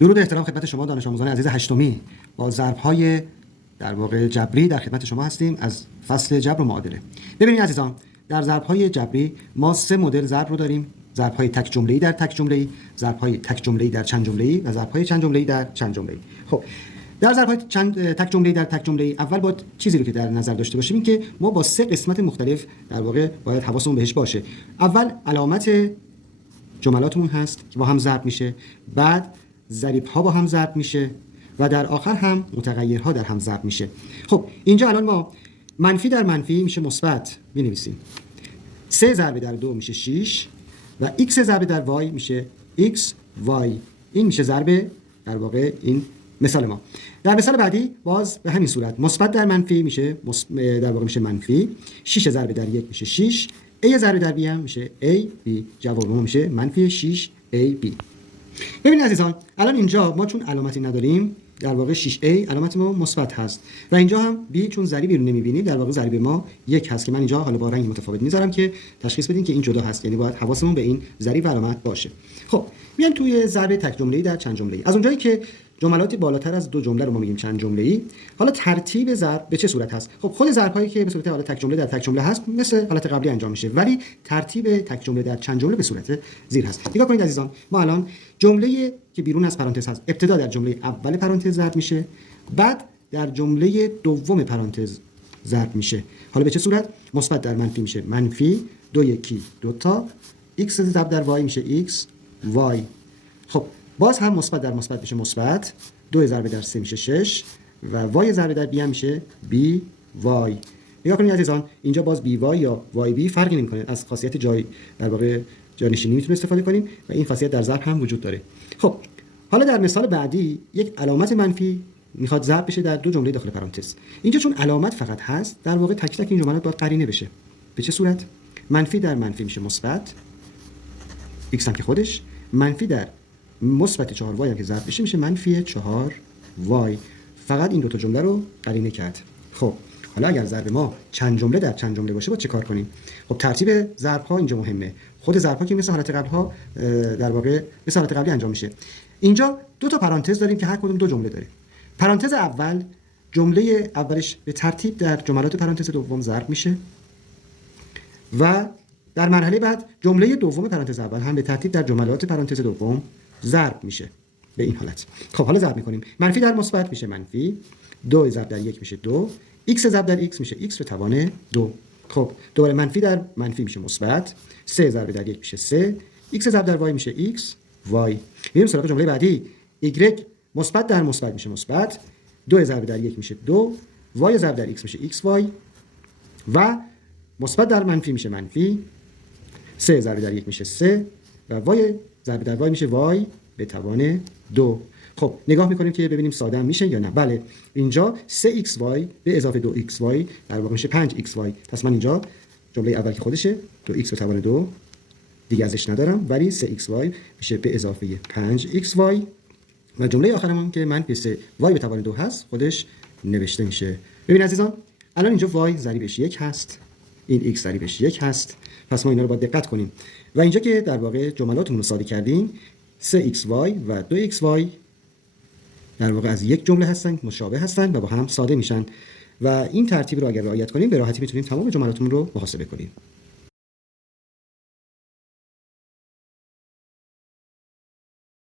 درود و احترام خدمت شما دانش آموزان عزیز هشتمی. با ضرب‌های در واقع جبری در خدمت شما هستیم از فصل جبر و معادله. ببینید عزیزان، در ضرب‌های جبری ما 3 مدل ضرب رو داریم: ضرب‌های تک جمله‌ای در تک جمله‌ای، ضرب‌های تک جمله‌ای در چند جمله‌ای و ضرب‌های چند جمله‌ای در چند جمله‌ای. خب در ضرب‌های تک جمله‌ای در تک جمله‌ای اول باید چیزی رو که در نظر داشته باشیم این که ما با 3 قسمت مختلف در واقع باید حواسمون بهش باشه. اول علامت جملاتمون هست که با هم ضرب میشه، بعد ضریب‌ها با هم ضرب میشه و در آخر هم متغیرها در هم ضرب میشه. خب اینجا الان ما منفی در منفی میشه مثبت می‌نویسیم. 3 ضرب در 2 میشه 6 و x ضرب در y میشه x y. این میشه ضرب در واقع این مثال ما. در مثال بعدی باز به همین صورت مثبت در منفی میشه در واقع میشه منفی. 6 ضرب در 1 میشه 6. a ضرب در b هم میشه a b. جواب ما میشه منفی 6 a b. ببینید عزیزان، الان اینجا ما چون علامتی نداریم در واقع 6a علامت ما مثبت هست و اینجا هم b چون ضریبی رو نمی‌بینید در واقع ضریب ما 1 هست که من اینجا حالا با رنگ متفاوت میذارم که تشخیص بدین که این جدا هست، یعنی باید حواسمون به این ضریب و علامت باشه. خب میایم توی ضرب تک جمله‌ای در چند جمله‌ای. از اونجایی که جملاتی بالاتر از 2 جمله رو ما میگیم چند جمله‌ای، حالا ترتیب ضرب به چه صورت هست؟ خب خود ضرب‌هایی که به صورت حالت تک جمله در تک جمله هست مثل حالت قبلی انجام میشه، ولی ترتیب تک جمله در چند جمله به صورت زیر هست. نگاه کنید عزیزان، ما الان جمله که بیرون از پرانتز هست ابتدا در جمله اول پرانتز ضرب میشه، بعد در جمله دوم پرانتز ضرب میشه. حالا به چه صورت؟ مثبت در منفی میشه منفی 2 یکی 2 تا، x ضرب در y میشه x y. خب باز هم مثبت در مثبت میشه مثبت، 2 ضرب در 3 میشه 6 و y ضرب در b هم میشه b y. نگاه کنید عزیزان، اینجا باز b y یا y b فرقی نمیکنه، از خاصیت جای در واقع جانشینی میتونیم استفاده کنیم و این خاصیت در ضرب هم وجود داره. خب حالا در مثال بعدی یک علامت منفی میخواد ضرب بشه در 2 جمله داخل پرانتز. اینجا چون علامت فقط هست در واقع تک تک این جملات باید قرینه بشه. به چه صورت؟ منفی در منفی میشه مثبت x هم که خودش، منفی در مثبت 4y هم که ضرب بشه میشه منفی 4y. فقط این 2 تا جمله رو قرینه کرد. خب حالا اگر ضرب ما چند جمله در چند جمله باشه با چه کار کنیم؟ خب ترتیب ضرب ها اینجا مهمه. خود ضرب ها که مثل حالت قبل ها در واقع مثل حالت قبلی انجام میشه. اینجا 2 تا پرانتز داریم که هر کدوم 2 جمله داره. پرانتز اول جمله اولش به ترتیب در جملات پرانتز دوم ضرب میشه و در مرحله بعد جمله دوم پرانتز اول هم به ترتیب در جملات پرانتز دوم ضرب میشه به این حالت. خب حالا ضرب میکنیم. منفی در مثبت میشه منفی، 2 ضرب در 1 میشه 2، x ضرب در x میشه x به توان 2. خب دوباره منفی در منفی میشه مثبت، 3 ضرب در 1 میشه 3، x ضرب در y میشه x y. میریم سراغ جمله بعدی. y مثبت در مثبت میشه مثبت، 2 ضرب در 1 میشه 2، y ضرب در x میشه xy و مثبت در منفی میشه منفی، 3 ضرب در 1 میشه 3 و y ضرب در y میشه y به توان 2. خب نگاه میکنیم که ببینیم ساده هم میشه یا نه. بله، اینجا 3xy به اضافه 2xy در واقع میشه 5xy. پس من اینجا جمله اول که خودشه 2x به توان 2 دیگه ازش ندارم، ولی 3xy میشه به اضافه 5xy و جمله آخرمون که منفی 3y به توان 2 هست خودش نوشته میشه. ببین عزیزان، الان اینجا y ضریبش 1 هست، این x ضریبش 1 هست، پس ما اینا رو باید دقت کنیم. و اینجا که در واقع جملاتمون رو ساده کردیم 3xy و 2xy در واقع از یک جمله هستن، مشابه هستن و با هم ساده میشن و این ترتیب رو اگر رعایت کنیم به راحتی میتونیم تمام جملاتمون رو محاسبه کنیم.